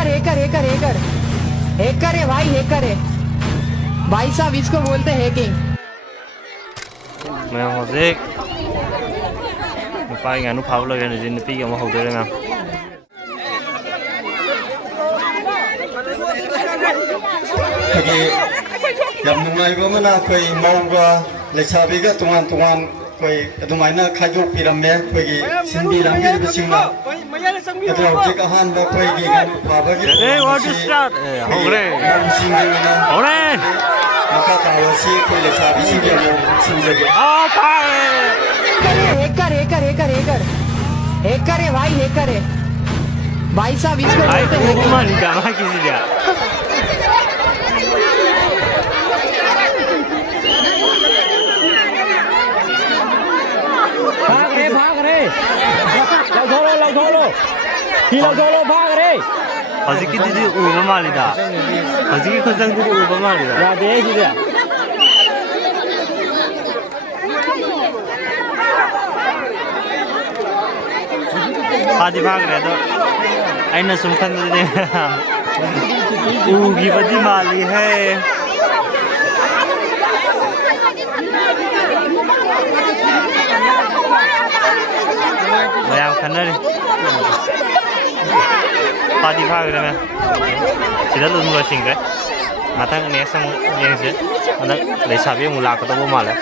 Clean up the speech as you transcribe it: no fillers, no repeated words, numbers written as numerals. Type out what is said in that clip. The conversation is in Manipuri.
हैकर है भाई, हैकर है भाई साहब, इसको बोलते हैं हैकिंग। मैं हौजे पाई गानु फाव लगे ने जिन पी हम हौदे रे मैम ꯈꯣꯏꯒꯤ ꯌꯥꯝ ꯅꯨꯡꯉꯥꯏꯕ ꯑꯃꯅ ꯑꯩꯈꯣꯏ ꯃꯧꯒ ꯂꯩꯁꯥꯕꯤꯒ ꯇꯣꯉꯥꯟ ꯇꯣꯉꯥꯟ ꯑꯩꯈꯣꯏ ꯑꯗꯨꯃꯥꯏꯅ ꯈꯥꯏꯗꯣꯛꯄꯤꯔꯝꯃꯦ ꯑꯩꯈꯣꯏꯒꯤ ꯁꯤꯟꯕꯤ ꯂꯥꯡꯕꯤꯔꯤꯕꯁꯤꯡꯅ ꯑꯗꯣ ꯍꯧꯖꯤꯛ ꯑꯍꯥꯟꯕ ꯑꯩꯈꯣꯏꯒꯤ ꯉꯥꯅꯨ ꯐꯥꯕꯒꯤ हौरे ꯃꯧꯁꯤꯡꯒꯤ ꯑꯣꯏꯅ हौरे ꯃꯈꯥ ꯇꯥꯕꯁꯤ ꯑꯩꯈꯣꯏ ꯂꯩꯁꯥꯕꯤꯁꯤꯡꯒꯤ ꯑꯃꯨꯛ ꯁꯤꯟꯖꯒꯦ हैकर है भाई, हैकर है भाई साहब, इसको भाई बोलते हैं वो मानी क्या भाई किसी दिया भाग रहे लग छोड़ो भाग रहे हजी की दीदी ऊपर माली था हजी की खुद दीदी ऊपर माली था या दे जी दिया आदि भाग रहे तो आइना सुमखन दे ऊगी बदी माली है मैं आप खन्ना रे आदि भाग रहे मैं सीधा लून वाशिंग करे माथा नेक्स्ट हम ये से मतलब ले साबे मुलाकात तो वो माले